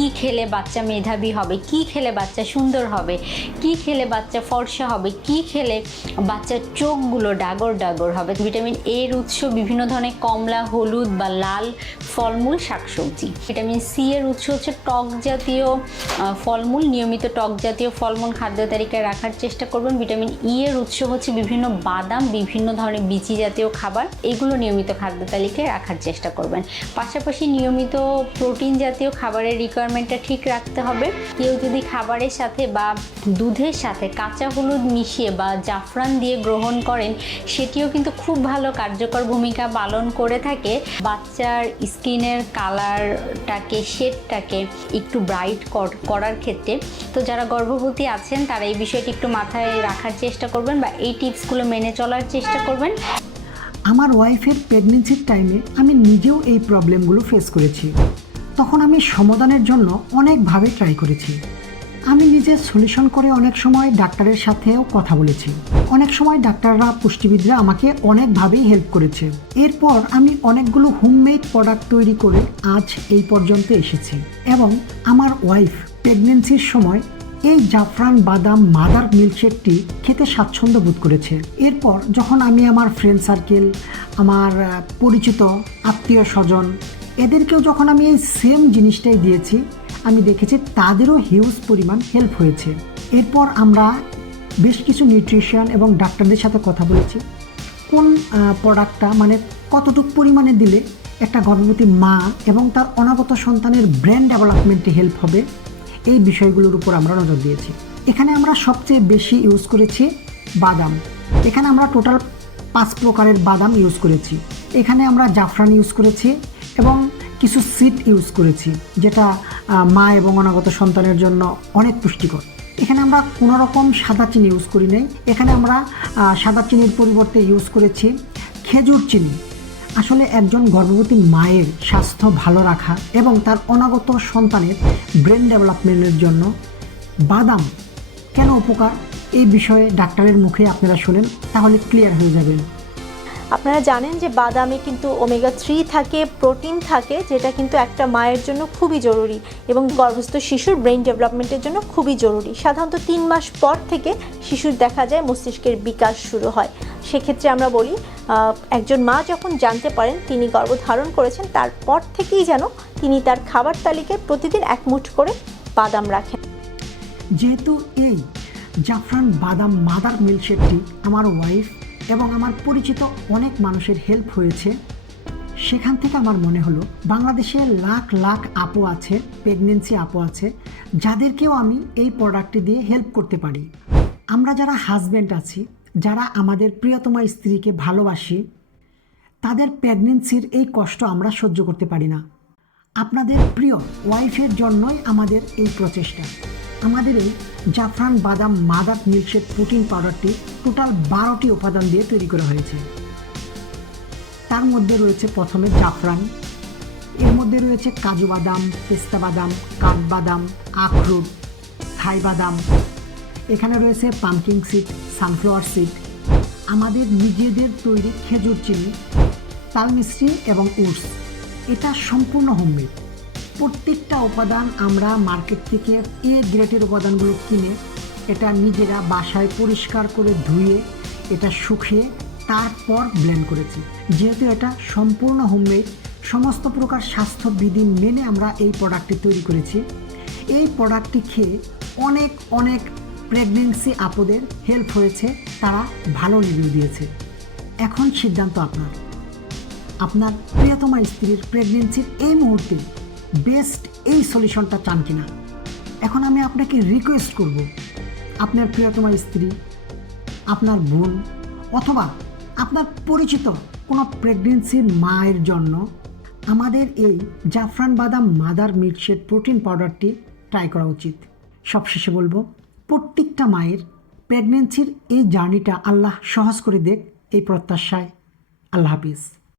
কি খেলে বাচ্চা মেধাবী হবে? কি খেলে বাচ্চা সুন্দর হবে? কি খেলে বাচ্চা ফর্সা হবে? কি খেলে বাচ্চার চোখগুলো ডাগর ডাগর হবে? ভিটামিন এর উৎস বিভিন্ন ধরনের কমলা, হলুদ বা লাল ফলমূল, শাকসবজি। ভিটামিন সি এর উৎস হচ্ছে টক জাতীয় ফলমূল। নিয়মিত টক জাতীয় ফলমূল খাদ্য তালিকায় রাখার চেষ্টা করবেন। ভিটামিন ই এর উৎস হচ্ছে বিভিন্ন বাদাম, বিভিন্ন ধরনের বিচি জাতীয় খাবার। এগুলো নিয়মিত খাদ্য তালিকায় রাখার চেষ্টা করবেন। পাশাপাশি নিয়মিত প্রোটিন জাতীয় খাবারের রিকোয়ারমেন্টটা ঠিক রাখতে হবে। কেউ যদি খাবারের সাথে বা দুধের সাথে কাঁচা হলুদ মিশিয়ে বা জাফরান দিয়ে গ্রহণ করেন, সেটিও কিন্তু খুব ভালো কার্যকর ভূমিকা পালন করে থাকে। বাচ্চার স্কিনের কালারটাকে, শেডটাকে একটু ব্রাইট করার ক্ষেত্রে। তো যারা গর্ভবতী আছেন, তারা এই বিষয়টি একটু মাথায় রাখার চেষ্টা করবেন বা এই টিপসগুলো মেনে চলার চেষ্টা করবেন। আমার ওয়াইফের প্রেগনেন্সির টাইমে আমি নিজেও এই প্রবলেমগুলো ফেস করেছি। তখন আমি সমাধানের জন্য অনেকভাবে ট্রাই করেছি। আমি নিজে সলিউশন করে অনেক সময় ডাক্তারের সাথেও কথা বলেছি। অনেক সময় ডাক্তাররা, পুষ্টিবিদরা আমাকে অনেকভাবেই হেল্প করেছে। এরপর আমি অনেকগুলো হোমমেড প্রোডাক্ট তৈরি করে আজ এই পর্যন্ত এসেছি এবং আমার ওয়াইফ প্রেগনেন্সির সময় এই জাফরান বাদাম মাদার মিল্কশেকটি খেতে স্বাচ্ছন্দ্য বোধ করেছে। এরপর যখন আমি আমার ফ্রেন্ড সার্কেল আমার পরিচিত, আত্মীয় স্বজন এদেরকেও যখন আমি এই সেম জিনিসটাই দিয়েছি, আমি দেখেছি তাদেরও হিউজ পরিমাণ হেল্প হয়েছে। এরপর আমরা বেশ কিছু নিউট্রিশন এবং ডাক্তারদের সাথে কথা বলেছি। কোন প্রোডাক্টটা মানে কতটুকু পরিমাণে দিলে একটা গর্ভবতী মা এবং তার অনাগত সন্তানের ব্রেন ডেভেলপমেন্টে হেল্প হবে, এই বিষয়গুলোর উপর আমরা নজর দিয়েছি। এখানে আমরা সবচেয়ে বেশি ইউজ করেছি বাদাম। এখানে আমরা টোটাল পাঁচ প্রকারের বাদাম ইউজ করেছি। এখানে আমরা জাফরান ইউজ করেছি এবং কিছু সিট ইউজ করেছি, যেটা মা এবং অনাগত সন্তানের জন্য অনেক পুষ্টিকর। এখানে আমরা কোনো রকম সাদা চিনি ইউজ করি নাই। এখানে আমরা সাদা চিনির পরিবর্তে ইউজ করেছি খেজুর চিনি। আসলে একজন গর্ভবতী মায়ের স্বাস্থ্য ভালো রাখা এবং তার অনাগত সন্তানের ব্রেন ডেভেলপমেন্টের জন্য বাদাম কেন উপকার? এই বিষয়ে ডাক্তারের মুখে আপনারা শোনেন, তাহলে ক্লিয়ার হয়ে যাবেন আপনারা জানেন যে বাদামে কিন্তু ওমেগা থ্রি থাকে প্রোটিন থাকে, যেটা কিন্তু একটা মায়ের জন্য খুবই জরুরি এবং গর্ভস্থ শিশুর ব্রেন ডেভেলপমেন্টের জন্য খুবই জরুরি। সাধারণত তিন মাস পর থেকে শিশুর দেখা যায় মস্তিষ্কের বিকাশ শুরু হয়। সেক্ষেত্রে আমরা বলি একজন মা যখন জানতে পারেন তিনি গর্ভধারণ করেছেন, তারপর থেকেই যেন তিনি তার খাবার তালিকায় প্রতিদিন এক মুঠ করে বাদাম রাখেন। যেহেতু এই জাফরান বাদাম মাদার মিল্কশেকটি আমার ওয়াইফ এবং আমার পরিচিত অনেক মানুষের হেল্প হয়েছে। সেখান থেকে আমার মনে হলো, বাংলাদেশে লাখ লাখ আপু আছে প্রেগনেন্সি আপু আছে, যাদেরকেও আমি এই প্রোডাক্টটি দিয়ে হেল্প করতে পারি। আমরা যারা হাজব্যান্ড আছি, যারা আমাদের প্রিয়তমা স্ত্রীকে ভালোবাসি, তাদের প্রেগনেন্সির এই কষ্ট আমরা সহ্য করতে পারি না। আপনাদের প্রিয় ওয়াইফের জন্যই আমাদের এই প্রচেষ্টা। আমাদের এই জাফরান বাদাম মাদার মিল্কশেক প্রোটিন পাউডারটি টোটাল বারোটি উপাদান দিয়ে তৈরি করা হয়েছে। তার মধ্যে রয়েছে প্রথমে জাফরান, এর মধ্যে রয়েছে কাজু বাদাম, পেস্তা বাদাম কাঠবাদাম আখরুট, থাই বাদাম। এখানে রয়েছে পামকিং সিড, সানফ্লাওয়ার সিড, আমাদের নিজেদের তৈরি খেজুর চিনি তাল মিশ্রি এবং উডস এটা সম্পূর্ণ হোমমেড। প্রত্যেকটা উপাদান আমরা মার্কেট থেকে এ গ্রেটের উপাদানগুলো কিনে এটা নিজেরা বাসায় পরিষ্কার করে ধুয়ে, এটা শুকিয়ে তারপর ব্লেন্ড করেছি। যেহেতু এটা সম্পূর্ণ হোমমেড সমস্ত প্রকার স্বাস্থ্যবিধি মেনে আমরা এই প্রোডাক্টটি তৈরি করেছি। এই প্রোডাক্টটি খেয়ে অনেক অনেক প্রেগনেন্সি আপদের হেল্প হয়েছে, তারা ভালো রিভিউ দিয়েছে। এখন সিদ্ধান্ত আপনার। আপনার প্রিয়তমা স্ত্রীর প্রেগনেন্সির এই মুহূর্তে বেস্ট এই সলিউশনটা চান কিনা? এখন আমি আপনাকে রিকোয়েস্ট করব, আপনার প্রিয়তমা স্ত্রী, আপনার বোন, অথবা আপনার পরিচিত কোনো প্রেগনেন্সির মায়ের জন্য আমাদের এই জাফরান বাদাম মাদার মিল্কশেক প্রোটিন পাউডারটি ট্রাই করা উচিত। সবশেষে বলব, প্রত্যেকটা মায়ের প্রেগনেন্সির এই জার্নিটা আল্লাহ সহজ করে দেখ এই প্রত্যাশায়। আল্লাহ হাফিজ।